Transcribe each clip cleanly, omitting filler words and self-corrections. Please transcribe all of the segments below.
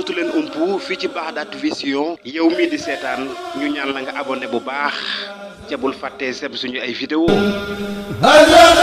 dootu leen umpu fii ci Bagdad Vision yow mii di seetaan ñu ñaan la nga abonné bu baax ca bul fàttee sem suñu ay vidéo Jaajëf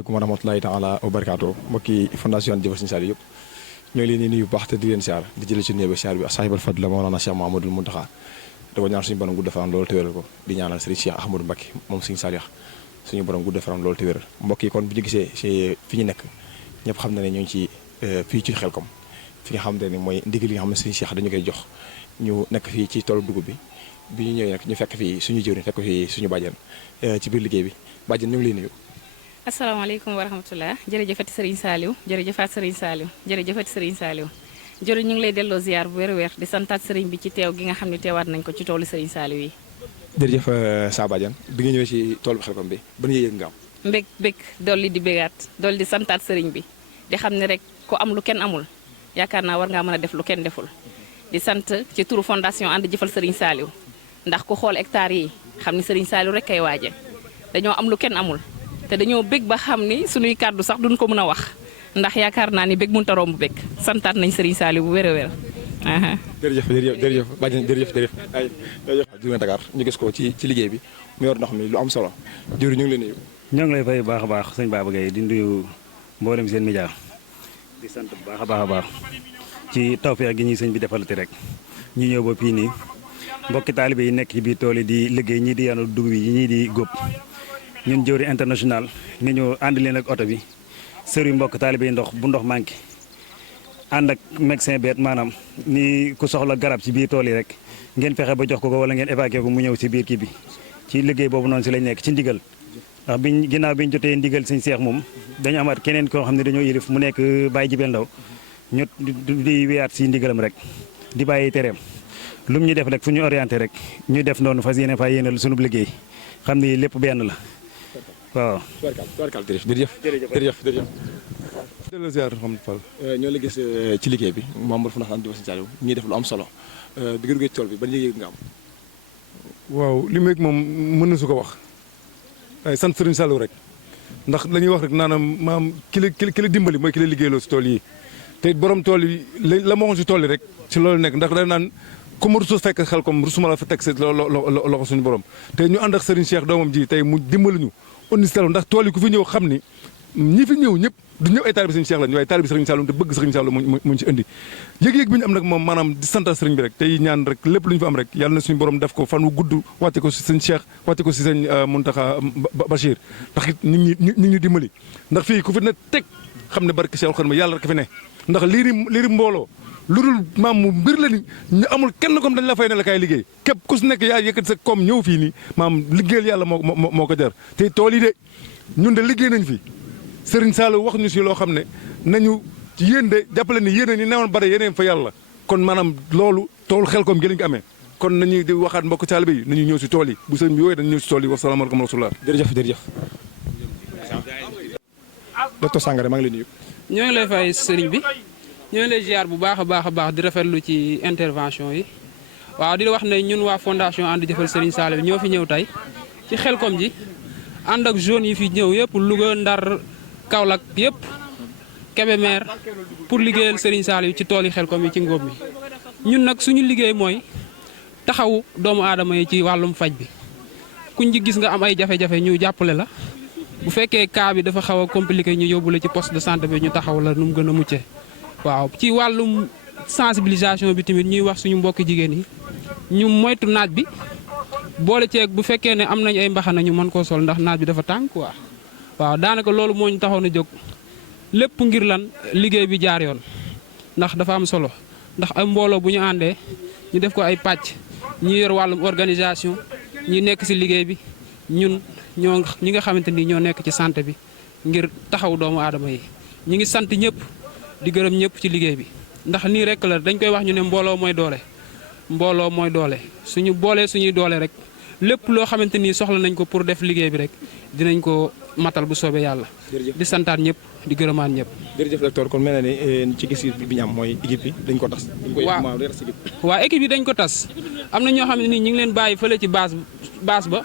asalaamaaleykum wa rahmatulahi taala wa barakaatu mbokki fondation jëfal Serigne Saliou yëpp ñoo ngi leen di nuyu bu baax te di leen siyaar di jëlee ci néew siyaar bi sahibal fadla Mawlana Cheikh Mouhamadoul Mountakha da ko ñaan suñu borom gudd faram loolu te wéral ko di ñaanal Serigne Cheikh Ahmadou Mbacké moom Serigne Saliou suñu borom gudd faram loolu te wéral mbokk yi kon bu ñu gisee ci fi ñu nekk ñëpp xam na ne ñu ngi ci fii ci Xelkom fi nga xam ne mooy ndigal yi nga xam ne Serigne Cheikh dañu koy jox ñu nekk fii ci toolu dugub bi ñu ñëwee nag ñu fekk fii suñu jëwriñ fekk fii suñu bàjjen ci biir liggéey bi bàjjen ñu ngi lay nuyu. asalaamaaleykum wa rahmatulah jërëjëfati Serigne Saliou jërëjëfaat Serigne Saliou jërëjëfati Serigne Saliou jërëjëf ñu ngi lay delloo ziar bu wér a wér di santaat Serigne bi ci teew gi nga xam ne teewaat nañ ko ci toolu Serigne Saliou yi. jërëjëf saa bàjjen bi nga ñëwee ci tool bi Xelkom bi ban yëg nga am. mbég dolli di bégaat dolli di santaat Serigne bi di xam ne rek ku am lu kenn amul yaakaar naa war ngaa mën a def lu kenn deful di sant ci turu fondation ànd jëfal Serigne Saliou ndax ku xool hectares yi xam ni Serigne Saliou rek kay waaje dañoo am lu kenn amul te dañoo bég ba xam ni suñuy kàddu sax duñ ko mën a wax ndax yaakaar naa ni bég mënut a romb bég santaat nañ Serigne Saliou bu wér a wér. jërëjëf bàjjen jërëjëf ay jërëjëf Dakar ñu gis ko ci liggéey bi mu yor ndox mi lu am solo jëwriñ ñu ngi leen nuyu. ñoo ngi lay fay baax a baax sëñ Baba Gueye di nuyu mboolem seen média di sant bu baax a baax ci tawfeex gi ñuy sëñ bi defalati rek ñu ñëw ba fii nii mbokki taalibe yi nekk ci biir tool yi di liggéey ñii di yanu dugub yi ñii di góob ñun jëwri international nga ñëw ànd leen ak oto bi sëri mbokk taalibe yi ndox bu ndox manqué ànd ak médecin beet maanaam ni ku soxla garab ci biir tool yi rek ngeen fexe ba jox ko wala ngeen évacuer ko mu ñëw ci biir kii bi ci liggéey boobu noonu si lañ nekk ci ndigal ndax ginnaaw biñ jotee ndigal sëñ Seex moom dañu amaat keneen koo xam ne dañoo yëlif mu nekk Baye Jibel Ndaw ñu di wéyaat si ndigalam rek di bàyyi tereem lu mu ñu def rek fu ñu orienté rek ñu def noonu fas yéene faa yéenal sunub liggéey xam ni lépp benn la waaw. jërëjëf. delloo ziar xam Fall. ñoo la gis ci liggéey bi membre fondation ànd jëfal Serigne Saliou ñuy def lu am solo bi nga duggee ci tool bi ban yëg nga am. waaw li mu moom mën na su ko wax waaye sant Serigne Saliou rek ndax la ñuy wax rek naanaam maam ki la dimbali mooy ki la liggéeyloo si tool yi te borom tool yi la ma waxoon si tool yi rek si loolu nekk ndax da naan ku ma rusu fekk Xelkom rusuma la fa teg sa loxo suñu borom te ñu ànd ak Serigne Cheikh doomam ji tey mu dimbali ñu unistal ndax tool yi ku fi ñëw xam ni ñi fi ñëw ñëpp du ñëw ay taalibe Serigne Cheikh lañu waaye taalibe Serigne Saliou te bëgg Serigne Saliou mu ci indi yëg-yëg bi ñu am nag moom maanaam di santal Serigne bi rek tey ñaan rek lépp lu ñu fa am rek yàlla na suñu borom def ko fan wu gudd wàcce ko si Serigne Cheikh wàcce ko si Serigne Mountakha Bachir ndax it nit ñi dimbali ndax fii ku fi ne teg xam ne barke Cheikh Khadim yàlla rek fi ne ndax liiri mbooloo lu dul maam mu mbir la ni ñu amul kenn comme dañ la fay ne la kaay liggéey képp ku si nekk yaa yëkkati sa koom ñëw fii nii maam liggéeyal yàlla moo ko jar te tool yi de ñun de liggéey nañ fi Serigne Saliou wax ñu si loo xam ne nañu yéen de jàppale ni yéen ni newoon bare yeneen fa yàlla kon maanaam loolu tool Xelkom gi lañ ko amee kon nañu di waxaat mbokk taalibe yi nañu ñëw si tool yi bu sëñ bi yooyu dañu ñëw si tool yi wasalaamaaleykum wa rahmatulah. jërëjëf. docteur Sangaré maa ngi lay nuyu. ñoo ngi lay fay sëriñ bi ñoo ngi lay ziar bu baax a baax di rafetlu ci intervention yi waaw di wax ne ñun waa fondation ànd jëfal Serigne Saliou ñoo fi ñëw tey ci Xelkom ji ànd ak zone yi fi ñëw yëpp Louga Ndar Kaolack yëpp Kébémer pour liggéeyal Serigne Saliou ci tool yi Xelkom yi ci ngóob mi ñun nag suñu liggéey mooy taxawu doomu aadama yi ci wàllum faj bi kuñ ci gis nga am ay jafe-jafe ñu jàppale la bu fekkee cas bi dafa xaw a compliqué ñu yóbbu la ci poste de santé bi ñu taxaw la nu mu gën a muccee waaw ci wàllum sensibilisation bi tamit ñuy wax suñu mbokki jigéen yi ñu moytu naaj bi boole ceeg bu fekkee ne am nañ ay mbaxana ñu mën koo sol ndax naaj bi dafa tàng quoi waaw daanaka loolu moo ñu taxoon a jóg lépp ngir lan liggéey bi jaar yoon ndax dafa am solo ndax ay mbooloo bu ñu àndee ñu def ko ay pàcc ñi yor wàllum organisation ñi nekk ci liggéey bi ñun ñi nga xamante ni ñoo nekk ci santé bi ngir taxaw doomu aadama yi ñi ngi sant ñëpp di gërëm ñëpp ci liggéey bi ndax nii rek la dañ koy wax ñu ne mbooloo mooy doole suñu boolee suñuy doole rek lépp loo xamante ni soxla nañ ko pour def liggéey bi rek dinañ ko matal bu soobee yàlla. di santaat ñëpp di gërëmaat ñëpp. jërëjëf docteur kon mel na ni ci gis bi ñu am mooy équipe bi dañ ko tas. waaw équipe yi dañ ko tas am na ñoo xam ne nii ñu ngi leen bàyyi fële ci base ba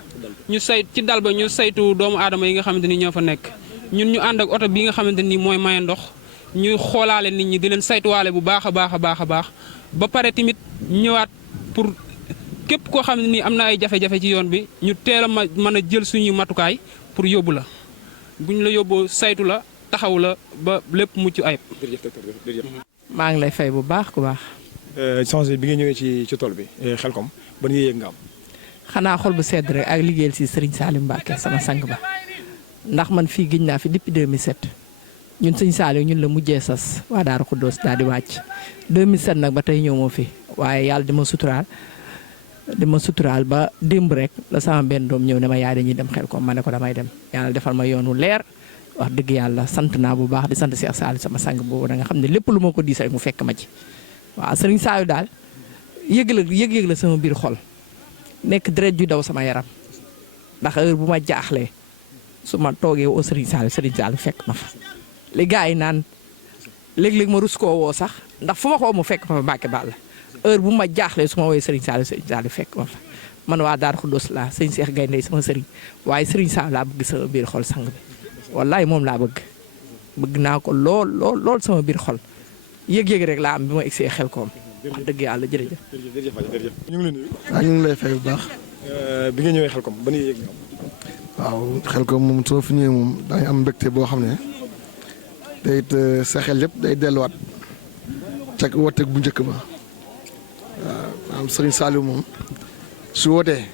ñu saytu doomu aadama yi nga xamante ni ñoo fa nekk ñun ñu ànd ak oto bi nga xamante ni mooy maye ndox ñuy xoolaale nit ñi di leen saytuwaale bu baax a baax ba pare tamit ñëwaat pour képp koo xam ne nii am na ay jafe-jafe ci yoon bi ñu teel a mën a jël suñuy matukaay pour yóbbu la buñ la yóbboo saytu la taxaw la ba lépp mucc ayib. maa ngi lay fay bu baax ku baax. changé bi nga ñëwee ci tool bi Xelcom ban yëg nga am. xanaa xol bu sedd rek ak liggéeyal si Serigne Saliou Mbacké sama sang ba ndax man fii gëj naa fi depuis 2007 ñun Serigne Saliou ñun la mujjee sas waa Daaru Xuddoos daal di wàcc 2007 nag ba tey ñëw moo fi waaye yàlla di ma suturaal ba démb rek la sama benn doom ñëw ne ma yaay dañuy dem Xelcom ma ne ko damay dem yàlla defal ma yoonu leer wax dëgg yàlla sant naa bu baax di sant Cheikh Saliou sama sang boobu da nga xam ne lépp lu ma ko diis rek mu fekk ma ci waaw Serigne Saliou daal yëg la sama biir xol nekk deret ju daw sama yaram ndax heure bu ma jaaxlee su ma toogee woo Serigne Saliou fekk ma fa li gars yi naan léeg-léeg ma rus koo woo sax ndax fu ma ko woo mu fekk ma fa Mbàkke Bàlla heure bu ma jaaxlee su ma woowee Serigne Saliou fekk ma fa man waa Daaru Xuddoos laa sëñ Cheikh Gaynde sama Serigne waaye Serigne Saliou laa bëgg sama biir xol sang bi wallaay moom laa bëgg naa ko lool sama biir xol yëg-yëg rek laa am bi ma egsee Xelcom wax dëgg yàlla jërëjëf. ñu ngi lay nuyu. waaw ñu ngi lay fay bu baax. bi nga ñëwee Xelcom ban yëg nga am. waaw Xelcom moom soo fi ñëwee moom daañu am mbégte boo xam ne day it sa xel yëpp day delluwaat ca wooteeg bu njëkk ba waaw maanaam Serigne Saliou moom su wootee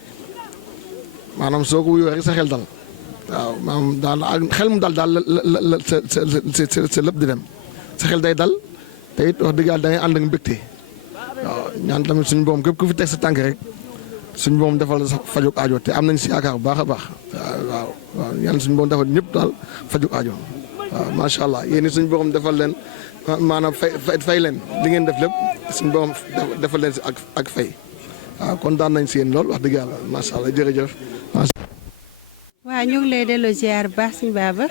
maanaam soo ko wuyoo rek sa xel dal waaw maanaam daal xel mu dal daal la sa lépp di dem sa xel day dal te it wax dëgg yàlla da ngay ànd ak mbégte waaw ñaan tamit suñu boom képp ku fi teg sa tànk rek suñu boom defal sa fajug aajo te am nañ si yaakaar bu baax a baax waaw ñaan suñu boom defal ñëpp daal fajug aajo waaw macha allah yéen suñu boom defal leen maanaam fay leen li ngeen def lépp suñu boom defal leen si ak fay waaw kontaan nañ si yéen lool wax dëgg yàlla macha allah jërëjëf. waaw ñu ngi lay delloo ziar bu baax suñu baaba.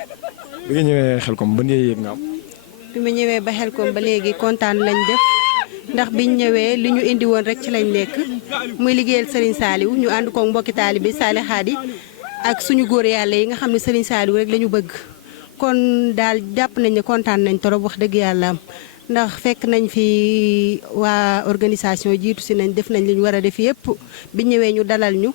bi nga ñëwee Xelcom ban yëg nga am. bi ma ñëwee ba Xelcom ba léegi kontaan lañ def ndax biñ ñëwee li ñu indi woon rek ci lañ nekk muy liggéeyal Serigne Saliou ñu ànd ko mbokki taalibe Sali Xaadi ak suñu góor yàlla yi nga xam ne Serigne Saliou rek la ñu bëgg kon daal jàpp nañ ne kontaan nañ torop wax dëgg yàlla am ndax fekk nañ fi waa organisation jiitu si nañ def nañ li ñu war a def yëpp biñ ñëwee ñu dalal ñu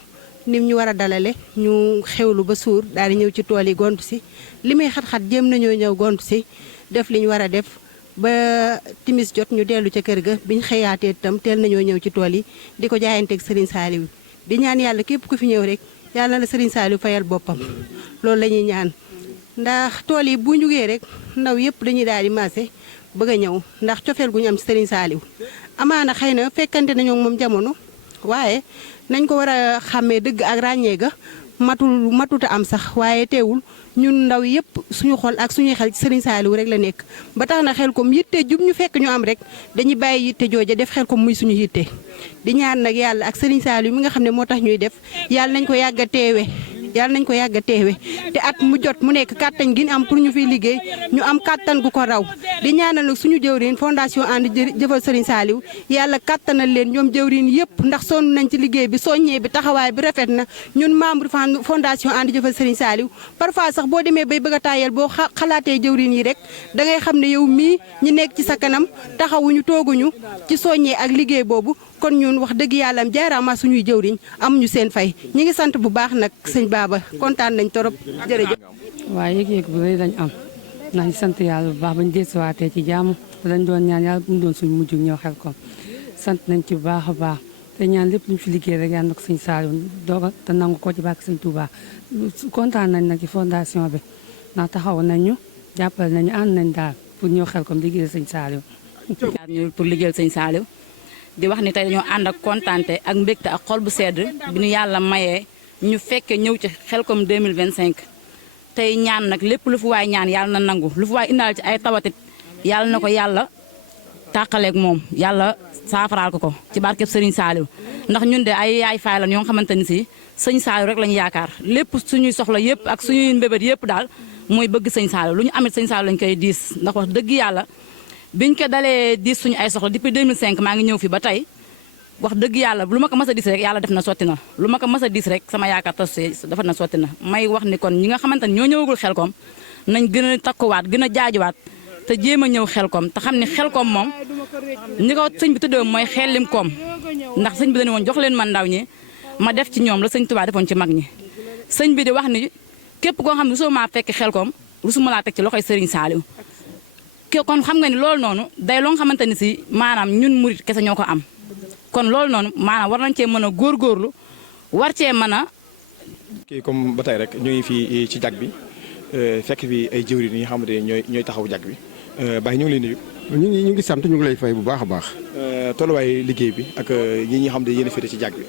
nim ñu war a dalale ñu xewlu ba suur daal di ñëw ci tool yi gontu si li muy xat-xat jéem nañoo ñëw gontu si def li ñu war a def ba timis jot ñu dellu ca kër ga biñ xëyaatee itam teel nañoo ñëw ci tool yi di ko jaayanteeg Serigne Saliou di ñaan yàlla képp ku fi ñëw rek yàlla na la Serigne Saliou fayal boppam loolu la ñuy ñaan ndax tool yi bu njugee rek ndaw yëpp dañuy daal di maase bëgg a ñëw ndax cofeel gu ñu am ci Serigne Saliou amaana xëy na fekkante nañoo moom jamono waaye nañ ko war a xàmmee dëgg ak ràññee ga matuta am sax waaye teewul ñun ndaw yëpp suñu xol ak suñuy xel ci Serigne Saliou rek la nekk ba tax na Xelcom yitte jub ñu fekk ñu am rek dañuy bàyyi yitte jooja def Xelcom muy suñu yitte di ñaan nag yàlla ak Serigne Saliou mi nga xam ne moo tax ñuy def yàlla nañ ko yàgg a teewe te at mu jot mu nekk kàttan gi ñu am pour ñu fiy liggéey ñu am kàttan gu ko raw di ñaanal nag suñu jëwriñ fondation ànd jëfal Serigne Saliou yàlla kàttanal leen ñoom jëwriñ yëpp ndax sonn nañ ci liggéey bi soññee bi taxawaay bi rafet na ñun membre fondation ànd jëfal Serigne Saliou parfois sax boo demee bay bëgg a taayal boo xalaatee jëwriñ yi rek da ngay xam ne yow mii ñi nekk ci sa kanam taxawuñu tooguñu ci soññee ak liggéey boobu kon ñun wax dëgg yàlla am jaaraama suñuy jëwriñ amuñu seen fay ñi ngi sant bu baax nag sëñ Baba kontaan nañ torop jërëjëf. waaw yëg-yëg bu rëy lañ am nañ sant yàlla bu baax bañ desuwaatee ci jàmm te dañ doon ñaan yàlla bu mu doon suñu mujj ñëw Xelcom sant nañ ci bu baax a baax te ñaan lépp luñ fi liggéey rek yàlla na ko sëñ Saliou doog te nangu ko ci bàkk sëñ Touba kontaan nañ nag ci fondation bi ndax taxaw nañu jàppale nañu ànd nañ daal pour ñëw Xelcom liggéeyal sëñ Saliou. ñu pour liggéeyal sëñ Saliou di wax ni tey dañoo ànd ak kontaante ak mbégte ak xol bu sedd bi ñu yàlla mayee ñu fekke ñëw ci Xelcom 2025 tey ñaan nag lépp lu fi waay ñaan yàlla na nangu lu fi waay indaal ci ay tawatit yàlla na ko yàlla tàqaleeg moom yàlla saafaraal ko ci barkeb Serigne Saliou ndax ñun de ay yaay faay lan yoo xamante ni si sëñ Saliou rek lañu yaakaar lépp suñuy soxla yëpp ak suñuy mbébét yëpp daal mooy bëgg sëñ Saliou lu ñu amit sëñ Saliou lañ koy diis ndax wax dëgg yàlla biñ ko dalee diis suñu ay soxla depuis 2005 maa ngi ñëw fi ba tey wax dëgg yàlla lu ma ko mas a diis rek yàlla def na sotti na lu ma ko mas a diis rek sama yaakaar tas dafa na sotti na may wax ni kon ñi nga xamante ni ñoo ñëwagul Xelcom nañ gën a takkuwaat gën a jaajuwaat te jéem a ñëw Xelcom te xam ne Xelcom moom ñi ko sëñ bi tuddee mooy xellim koom ndax sëñ bi dañu woon jox leen man ndaw ñi ma def ci ñoom la sëñ Tuubaa defoon ci mag ñi sëñ bi di wax ni képp koo xam ne soo maa fekk Xelkom rusuma laa teg ci loxoy Serigne Saliou kon xam nga ni loolu noonu day loo nga xamante ni si maanaam ñun murit kese ñoo ko am kon loolu noonu maanaam war nañ cee mën a góorgóorlu war cee mën a. kii comme ba tey rek ñu ngi fii ci jag bi fekk fi ay jëwriñ yi nga xamante ne ñooy taxaw jag bi Baye ñu ngi lay nuyu. ñu ngi sant ñu ngi lay fay bu baax a baax. tolluwaay liggéey bi ak ñi nga xam ne yéen a féete ci jag bi.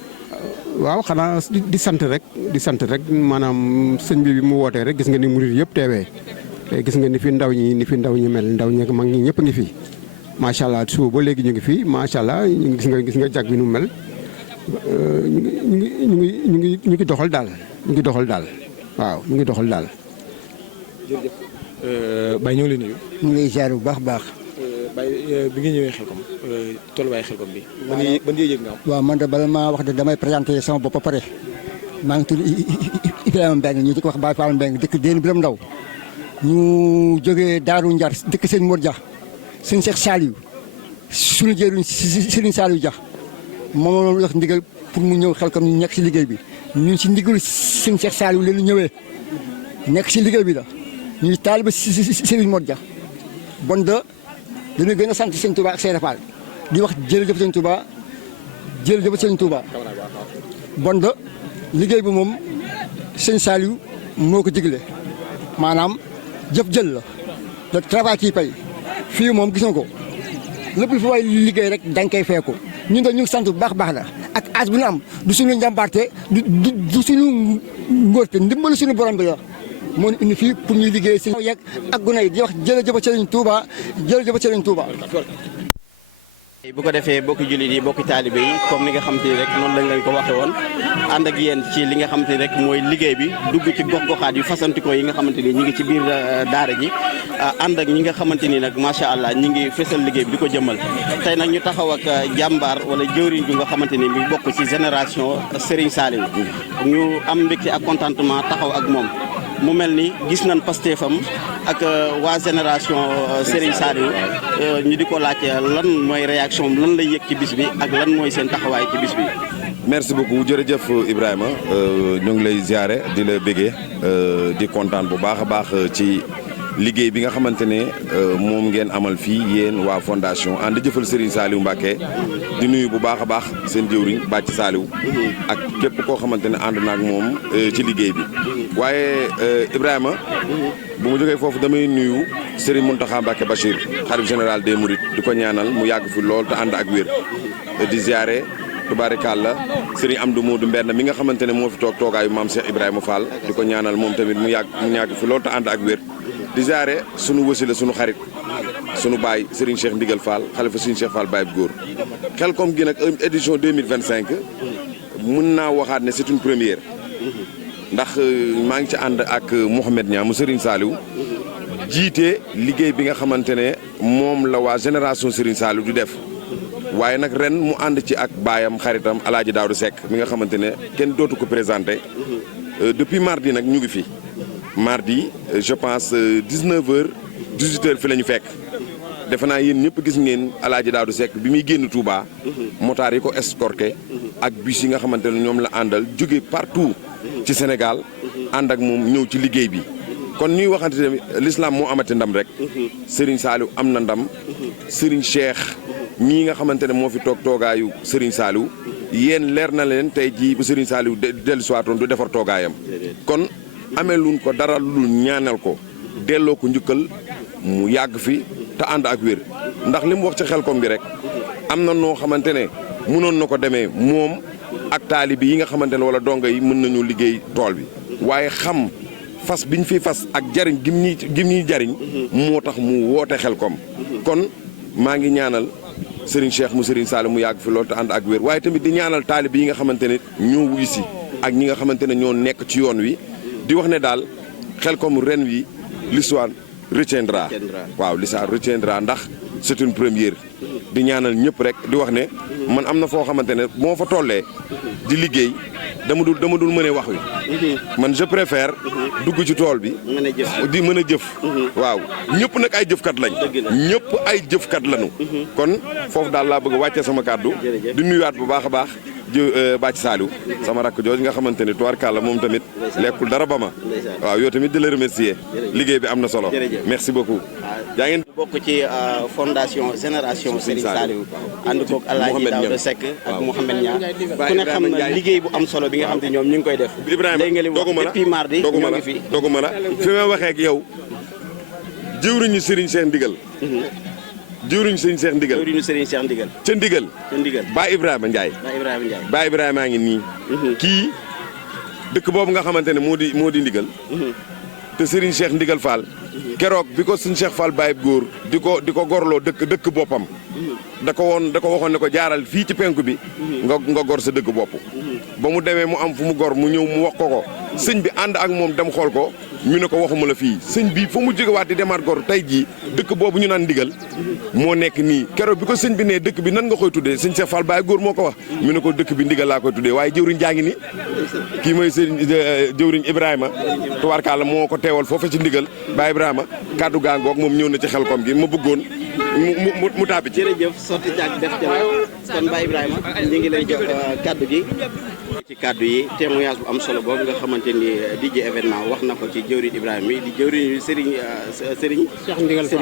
waaw xanaa di sant rek maanaam sëñ bi mu wootee rek gis nga ni murit yëpp teewee te gis nga ni fi ndaw ñi mel ndaw ñi mag ñi ñëpp a ngi fi macha allah suba ba léegi ñu ngi fi macha allah gis nga jag bi nu mel ñu ngi doxal daal waaw ñu ngi doxal daal. jërëjëf Baye ñu ngi lay nuyu. ñu ngi lay ziar bu baax a baax. Baye bi nga ñëwee Xelkom tolluwaay Xelkom bi. ban yëg nga am. waaw man de bala maa wax de damay présenté sama bopp ba pare maa ngi tudd Ibrahima Mbengue ñu di ko wax Baye Fall Mbengue dëkk Déen Biram Ndaw ñu jógee Daaru Njar dëkk sëñ Mor Dia sëñ Cheikh Saliou suñu jëriñ Serigne Saliou Dia moom la wax ndigal pour mu ñëw Xelkom ñu nekk si liggéey bi ñun si ndigalu sëñ Cheikh Saliou leen ñëwee nekk si liggéey bi la ñuy taaliba Serigne Mor Dia bon de dañuy gën a sant sëñ Touba ak Seyda Fall di wax jërëjëf sëñ Touba jërëjëf sëñ Touba bon de liggéey bi moom sëñ Saliou moo ko digle maanaam jëf jël la le travail qui paye fii moom gis nga ko lépp lu fi waay liggéey rek dañ koy feeku ñun de ñu ngi sant bu baax la ak âge bu ñu am du suñu njàmbaarte du suñu ngóorte ndimbalu suñu borom bi la moo ñu indi fii pour ñuy liggéey si yegg ak gune yi di wax jërëjëf Serigne Touba jërëjëf Serigne Touba. bu ko defee bokki jullit yi bokki taalibe yi comme ni nga xam te ni rek noonu lañ leen ko waxe woon ànd ak yéen ci li nga xam te ni rek mooy liggéey bi dugg ci gox-goxaat yu fasantikoo yi nga xamante ni ñi ngi ci biir daara ji ànd ak ñi nga xamante ni nag macha allah ñi ngi fesal liggéey bi di ko jëmmal tey nag ñu taxaw ak jàmbaar wala jëwriñ bi nga xamante ni mi bokk ci génération Serigne Saliou ñu am mbégte ak contentement taxaw ak moom mu mel ni gis nañ pastéefam ak waa génération Serigne Saliou ñu di ko laaj lan mooy réaction lan lay yëg ci bis bi ak lan mooy seen taxawaay ci bis bi. merci beaucoup jërëjëf Ibrahima ñu ngi lay ziare di la béggee di kontaan bu baax a baax ci liggéey bi nga xamante ne moom ngeen amal fii yéen waa fondation ànd jëfal Serigne Saliou Mbacké di nuyu bu baax a baax seen jëwriñ Bàcc Saliou ak képp koo xamante ne ànd naag moom ci liggéey bi waaye Ibrahima bu ma jógee foofu damay nuyu Serigne Mountakha Mbacké Bachir xalif général des Mourides di ko ñaanal mu yàgg fi lool te ànd ak wér di ziare tubaarikàlla Serigne Amdou Modou Mbenn mi nga xamante ne moo fi toog toogaayu maam Cheikh Ibrahima Fall di ko ñaanal moom tamit mu yàgg fi lool te ànd ak wér di ziare sunu wasila sunu xarit sunu baay Serigne Cheikh Ndigal Fall xalifa Serigne Cheikh Fall Baye góor Xelkom gi nag édition 2025 mun naa waxaat ne c'est une première ndax maa ngi ci ànd ak Mouhamed Niang mu Serigne Saliou jiite liggéey bi nga xamante ne moom la waa génération Serigne Saliou di def waaye nag ren mu ànd ci ak baayam xaritam Alaaji Daawdu Seck mi nga xamante ne kenn dootu ko présenté depuis mardi nag ñu ngi fi mardi je pense 19h 18h fi la ñu fekk defe naa yéen ñëpp gis ngeen Alaaji Daawdu Seck bi muy génn Touba motaar yi ko escorté ak bus yi nga xamante ne ñoom la àndal jóge partout ci Sénégal ànd ak moom ñëw ci liggéey bi kon ñuy waxante tamit l'islam moo amati ndam rek Serigne Saliou am na ndam Serigne Cheikh ñii nga xamante ne moo fi toog toogaayu Serigne Saliou yéen leer na leen tey jii bu Serigne Saliou dellu siwaatoon du defar toogaayam kon amee luñ ko dara lu ñaanal ko delloo ko njukkal mu yàgg fi te ànd ak wér ndax li mu wax ci Xelkom bi rek am na noo xamante ne mënoon na ko demee moom ak taalibi yi nga xamante ne wala donga yi mën nañu liggéey tool bi waaye xam fas biñ fi fas ak jariñ gim ñuy jariñ moo tax mu woote Xelkom kon maa ngi ñaanal Serigne Cheikh mu Serigne Saliou mu yàgg fi loolu te ànd ak wér waaye tamit di ñaanal taalibi yi nga xamante ne ñoo wuyu si ak ñi nga xamante ne ñoo nekk ci yoon wi di wax ne daal Xelkom ren wi l'histoire retiendra waaw l'histoire retiendra ndax c'est une première di ñaanal ñëpp rek di wax ne man am na foo xamante ne moo fa tollee di liggéey dama dul mën a wax wi man je préfère dugg ci tool bi di mën a jëf waaw ñëpp nag ay jëfkat lañ ñëpp ay jëfkat lañu kon foofu daal laa bëgg a wàccee sama kàddu di nuyuwaat bu baax a baax Bàcc Saliou sama rakk jooju nga xamante ni tubaarkàlla moom tamit lekkul dara ba ma waaw yow tamit di la remercier liggéey bi am na solo merci beaucoup yaa ngeen bokk ci fondation génération Serigne Saliou ànd koog Alaaji Daouda Seck ak Mouhamed Niang ku ne xam na liggéey bu am solo bi nga xam te ñoom ñu ngi koy def Ibrahima depuis mardi ñoo ngi fi dooguma la fi ma waxee ak yow jëwriñu Serigne Cheikh Ndigal jëwriñu Serigne Cheikh Ndigal jëwriñu Serigne Cheikh Ndigal ca Ndigal ca Ndigal Baye Ibrahima Ndiaye Baye Ibrahima a ngi nii kii dëkk boobu nga xamante ne moo di Ndigal te Serigne Cheikh Ndigal Fall keroog bi ko Serigne Cheikh Fall Baye góor di ko gorloo dëkk boppam da ko waxoon ne ko jaaral fii ci penku bi nga gor sa dëkk bopp ba mu demee mu am fu mu gor mu ñëw mu wax ko sëñ bi ànd ak moom dem xool ko ñu ne ko waxuma la fii sëñ bi fa mu jógewaat di demaat gor tey jii dëkk boobu ñu naan Ndigal moo nekk nii keroog bi ko sëñ bi ne dëkk bi nan nga koy tuddee sëñ Cheikh Fall Baye góor moo ko wax mu ne ko dëkk bi Ndigal laa koy tuddee waaye jëwriñ jaa ngi ni kii mooy sëñ jëwriñ Ibrahima tubaarkàlla moo ko teewal foofu ci Ndigal Baye Ibrahima kaddu gaa ngoog moom ñëw na ci Xelkom gi ma bëggoon mu tàbbi ci jërëjëf sotti jàkk def ca kon Baye Ibrahima ñu ngi lay jox kaddu gi ci kaddu yi témoignage bu am solo boobu nga xamante ni DJ événement wax na ko ci jëwriñ Ibrahima mi di jëwriñ Serigne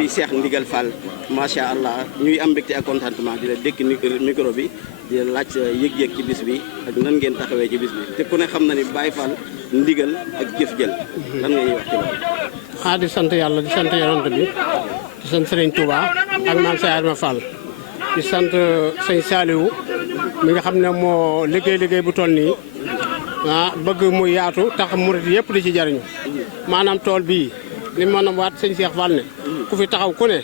Cheikh Ndigal Fall macha allah ñuy am mbégte ak contentement di la dékk micro bi di la laaj yëg-yëg ci bis bi ak nan ngeen taxawee ci bis bi te ku ne xam na ni Baye Fall ndigal ak jëf jël lan ngay wax ci loolu. di sant yàlla di sant yonent bi di sant Serigne Touba ak maam Cheikh Adama Fall di sant sëñ Saliou mi nga xam ne moo liggéey bu toll nii bëgg mu yaatu tax murid yëpp di ci jariñu maanaam tool bii li mën a waat sëñ Cheikh Fall ne ku fi taxaw ku ne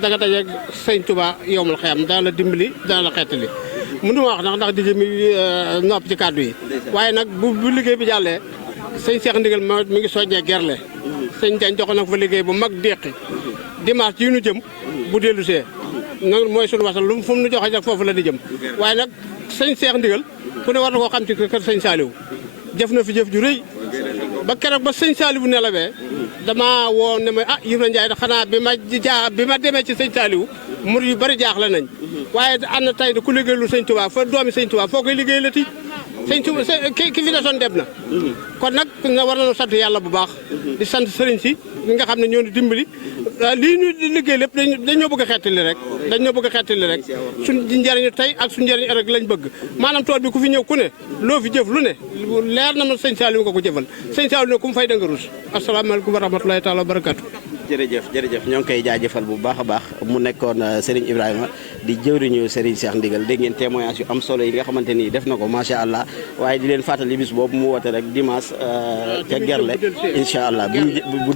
da nga dajeeg sëñ Touba yowmal xeyam dana la dimbali dana la xeetali mënu ma wax ndax di jëmi nopp ci kàddu yi waaye nag bu liggéey bi jàllee sëñ Cheikh Ndigal mi ngi soññee gerle sëñ Diagne jox na ko fa liggéey bu mag déqi dimanche yi nu jëm bu dellu see noonu mooy sunu wasal lu fu mu nu joxe rek foofu la di jëm waaye nag sëñ Cheikh Ndigal ku ne war na koo xam ci kër sëñ Saliou jëf na fi jëf ju rëy ba keroog ba sëñ Saliou bu nelawee dama woo ne ma Ibrahima Ndiaye da xanaa bi ma demee ci sëñ Saliou mur yu bari jaaxle nañ waaye ànd na tey ku liggéeylu sëñ Touba fa doomi sëñ Touba foo koy liggéey la ti sëñ Touba ki fi desoon dem na kon nag war nañu sant yàlla bu baax di sant sëriñ si ñi nga xam ne ñoo di dimbali lii ñu liggéey lépp dañoo bëgg a xeetali rek suñ njëriñu tey ak suñ njëriñu rek lañ bëgg maanaam tool bi ku fi ñëw ku ne loo fi jëf lu ne leer na ma sëñ Saliou nga ko jëfal sëñ Saliou ne ku mu fay da nga rus asalaamaaleykum wa rahmatulahi taala wa barakatu jërëjëf ñoo ngi koy jaajëfal bu baax a baax mu nekkoon Serigne Ibrahima di jëwriñu Serigne Cheikh Ndigal dégg ngeen témoignage yu am solo yi nga xamante ni def na ko macha allah waaye di leen fàttali bis boobu mu woote rek dimanche ca Gerle incha allah bu